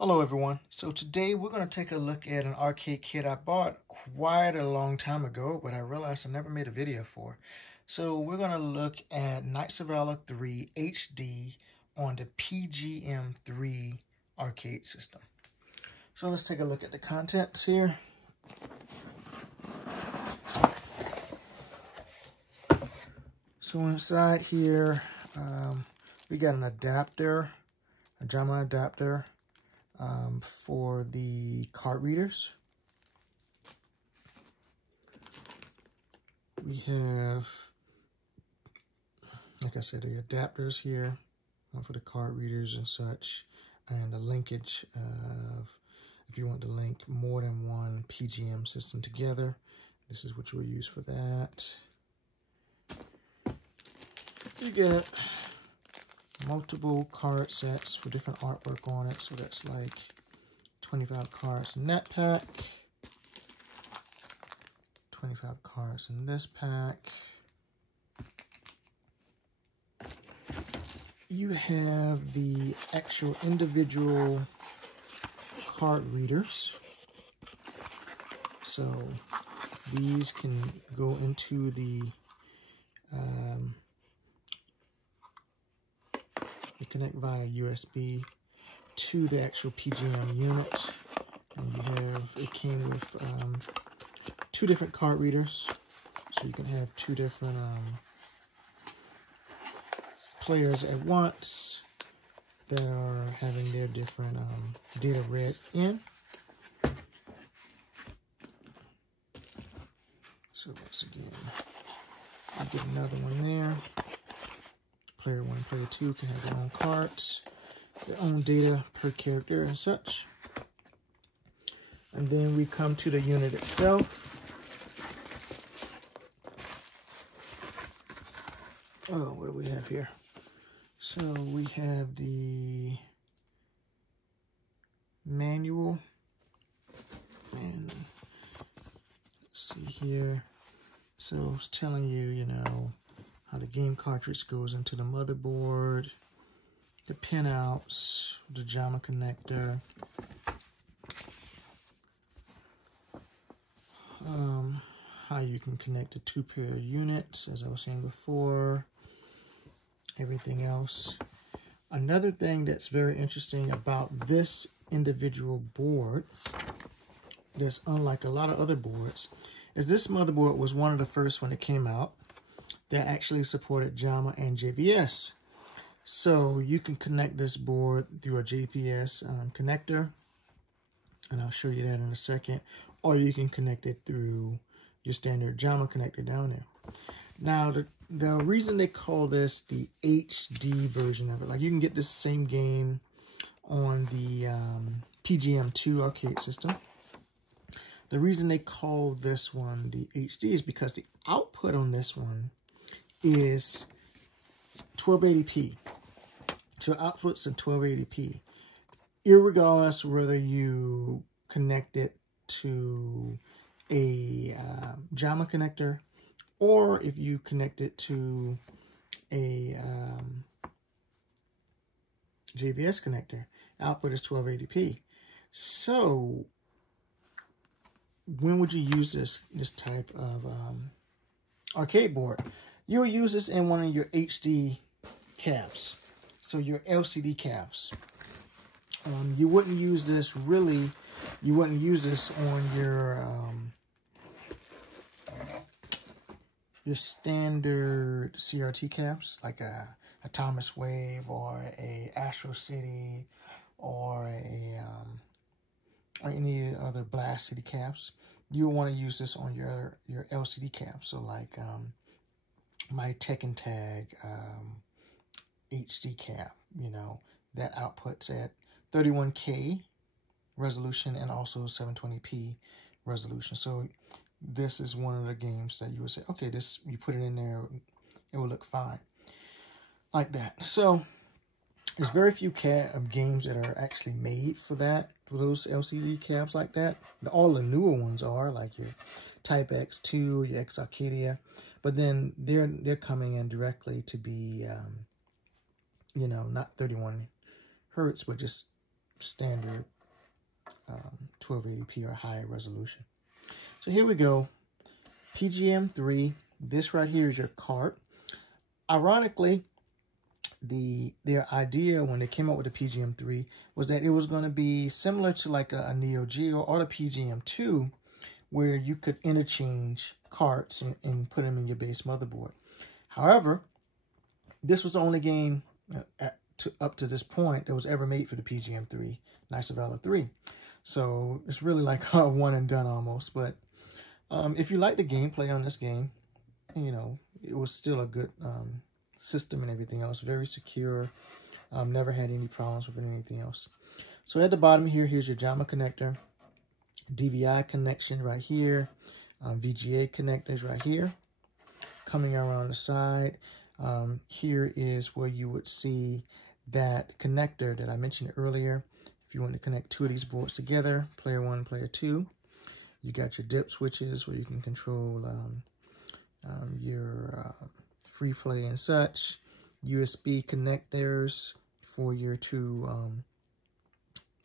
Hello everyone. So today we're going to take a look at an arcade kit I bought quite a long time ago, but I realized I never made a video for. So we're going to look at Knights of Valor 3 HD on the PGM 3 arcade system. So let's take a look at the contents here. So inside here, we got an adapter, a JAMA adapter for the card readers. We have, like I said, the adapters here, one for the card readers and such, and the linkage of if you want to link more than one PGM system together. This is what you will use for that. You get multiple card sets with different artwork on it, so that's like 25 cards in that pack, 25 cards in this pack. You have the actual individual card readers, so these can go into the you connect via USB to the actual PGM unit, and you have, it came with two different card readers, so you can have two different players at once that are having their different data read in. So once again, you get another one there. Player 1 and player 2 can have their own cards, their own data per character and such. And then we come to the unit itself. Oh, what do we have here? So we have the manual, and let's see here. So it's telling you, you know, how the game cartridge goes into the motherboard, the pinouts, the JAMA connector, how you can connect the two pair units, as I was saying before, everything else. Another thing that's very interesting about this individual board, that's unlike a lot of other boards, is this motherboard was one of the first when it came out that actually supported JAMA and JVS. So you can connect this board through a JVS connector, and I'll show you that in a second, or you can connect it through your standard JAMA connector down there. Now, the reason they call this the HD version of it, like you can get this same game on the PGM2 arcade system. The reason they call this one the HD is because the output on this one is 1280p. So outputs in 1280p, irregardless whether you connect it to a JAMA connector or if you connect it to a JVS connector. Output is 1280p. So when would you use this type of arcade board? You'll use this in one of your HD cabs, so your LCD cabs. You wouldn't use this really. You wouldn't use this on your standard CRT cabs, like a Thomas Wave or a Astro City or a or any other Blast City cabs. You want to use this on your LCD cabs, so like my Tekken Tag HD cab, you know, that outputs at 31K resolution and also 720p resolution. So this is one of the games that you would say, okay, this, you put it in there, it will look fine like that. So there's very few games that are actually made for that, for those LCD cabs like that. All the newer ones are, like your Type X2, your exA-Arcadia, but then they're coming in directly to be, you know, not 31 hertz, but just standard 1280p or higher resolution. So here we go. PGM 3. This right here is your cart. Ironically, their idea when they came up with the PGM 3 was that it was going to be similar to like a neo-geo or the PGM 2, where you could interchange carts and put them in your base motherboard. However, this was the only game up to this point that was ever made for the PGM 3, Knights of Valour 3. So it's really like a one and done almost. But if you like the gameplay on this game, you know, it was still a good system and everything else. Very secure. Never had any problems with anything else. So at the bottom here, here's your JAMA connector. DVI connection right here. VGA connectors right here. Coming around the side. Here is where you would see that connector that I mentioned earlier. If you want to connect two of these boards together, player 1, player 2. You got your dip switches where you can control your free play and such. USB connectors for your two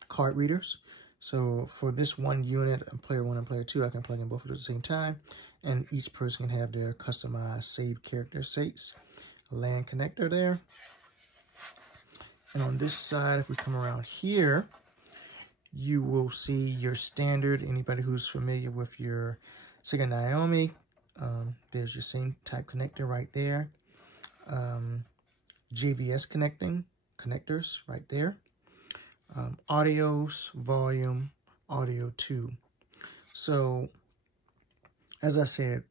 card readers. So for this one unit, player 1 and player 2, I can plug in both of them at the same time. And each person can have their customized saved character states. A LAN connector there. And on this side, if we come around here, you will see your standard. Anybody who's familiar with your Sega Naomi, there's your same type connector right there. JVS connectors right there. Audios, volume, audio 2. So, as I said,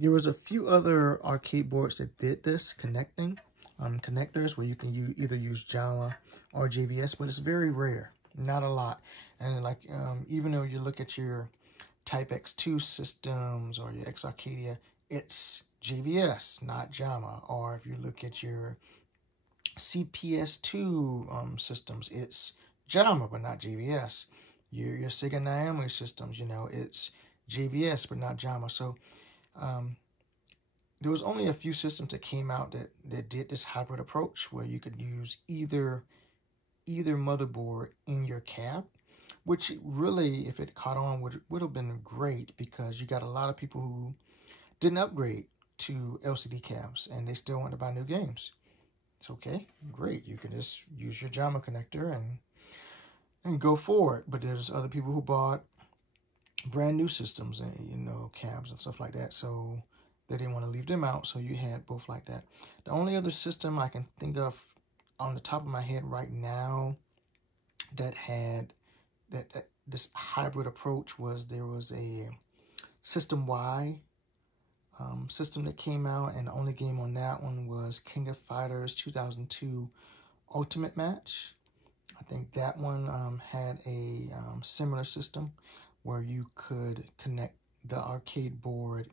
there was a few other arcade boards that did this connectors where you can either use JAMA or JVS, but it's very rare, not a lot. And like even though you look at your Type X2 systems or your exA-Arcadia, it's JVS, not JAMA. Or if you look at your CPS2 systems, it's JAMA, but not JVS. Your Sega Naomi systems, you know, it's JVS, but not JAMA. So there was only a few systems that came out that did this hybrid approach where you could use either motherboard in your cab, which really, if it caught on, would have been great, because you got a lot of people who didn't upgrade to LCD cabs and they still want to buy new games. It's okay, great. You can just use your JAMA connector and go for it. But there's other people who bought brand new systems and, you know, cabs and stuff like that. So they didn't want to leave them out. So you had both like that. The only other system I can think of on the top of my head right now that had this hybrid approach was there was a System Y system that came out, and the only game on that one was King of Fighters 2002 Ultimate Match. I think that one had a similar system where you could connect the arcade board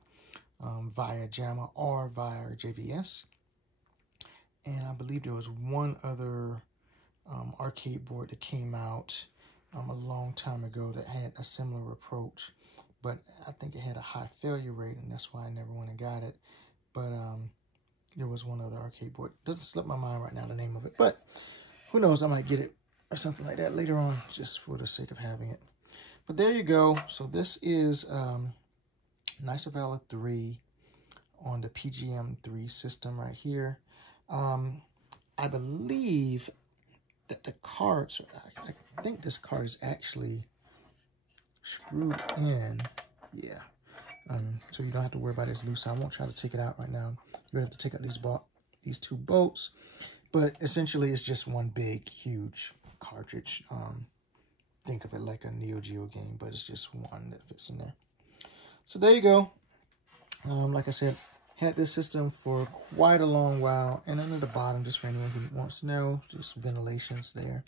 via JAMA or via JVS. And I believe there was one other arcade board that came out a long time ago that had a similar approach. But I think it had a high failure rate, and that's why I never went and got it. But there was one other arcade board. Doesn't slip my mind right now the name of it. But who knows, I might get it or something like that later on, just for the sake of having it. But there you go. So this is Knights of Valour 3 on the PGM 3 system right here. I believe that the cards, I think this card is actually screwed in. Yeah. So you don't have to worry about it. It's loose. I won't try to take it out right now. You're going to have to take out these two bolts. But essentially, it's just one big, huge cartridge. Think of it like a neo-geo game, but it's just one that fits in there. So there you go. Like I said, had this system for quite a long while. And under the bottom, just for anyone who wants to know, just ventilations there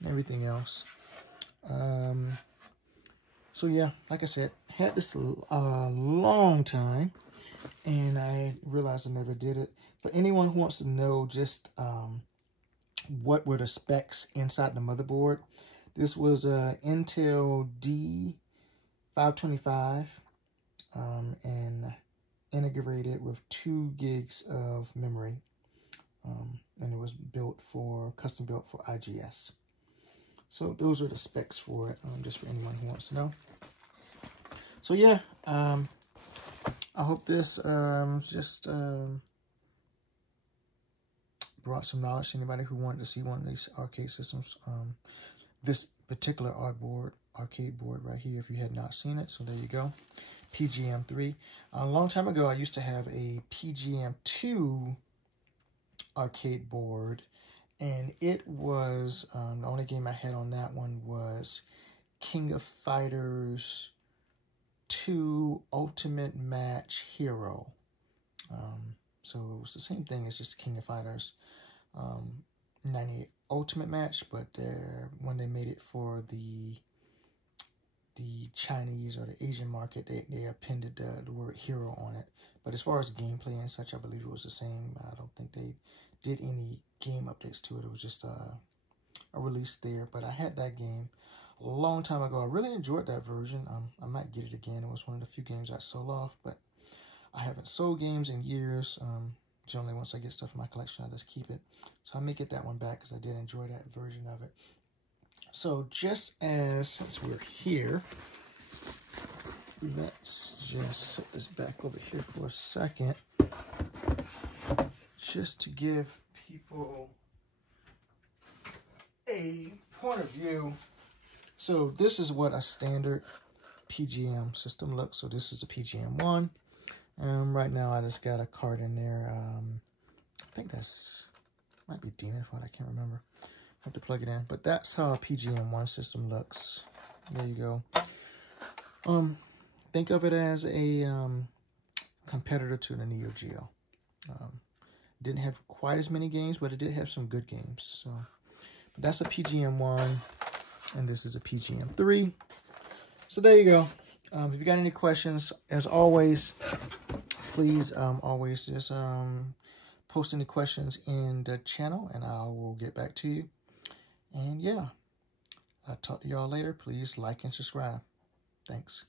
and everything else. So yeah, like I said, had this a long time, and I realized I never did it. For anyone who wants to know just what were the specs inside the motherboard, this was a Intel D525 and integrated with 2 gigs of memory, and it was custom built for IGS. So those are the specs for it, just for anyone who wants to know. So yeah, I hope this just brought some knowledge to anybody who wanted to see one of these arcade systems. This particular arcade board right here, if you had not seen it. So there you go, PGM 3. A long time ago, I used to have a PGM 2 arcade board, and it was, the only game I had on that one was King of Fighters 2 Ultimate Match Hero. So it was the same thing, it's just King of Fighters 98 Ultimate Match, but when they made it for the Chinese or the Asian market, they appended the word hero on it. But as far as gameplay and such, I believe it was the same. I don't think they did any game updates to it. It was just a release there. But I had that game a long time ago. I really enjoyed that version. I might get it again. It was one of the few games I sold off, but I haven't sold games in years. Generally, once I get stuff in my collection, I just keep it. So I may get that one back because I did enjoy that version of it. So since we're here, let's just set this back over here for a second, just to give people a point of view. So this is what a standard PGM system looks. So this is a PGM 1. Right now I just got a card in there. I think might be Demon Font, I can't remember. I have to plug it in, but that's how a PGM 1 system looks. There you go. Think of it as a competitor to the neo-geo. Didn't have quite as many games, but it did have some good games. So, but that's a PGM 1, and this is a PGM 3. So there you go. If you got any questions, as always, please always just post any questions in the channel, and I will get back to you. And yeah, I'll talk to y'all later. Please like and subscribe. Thanks.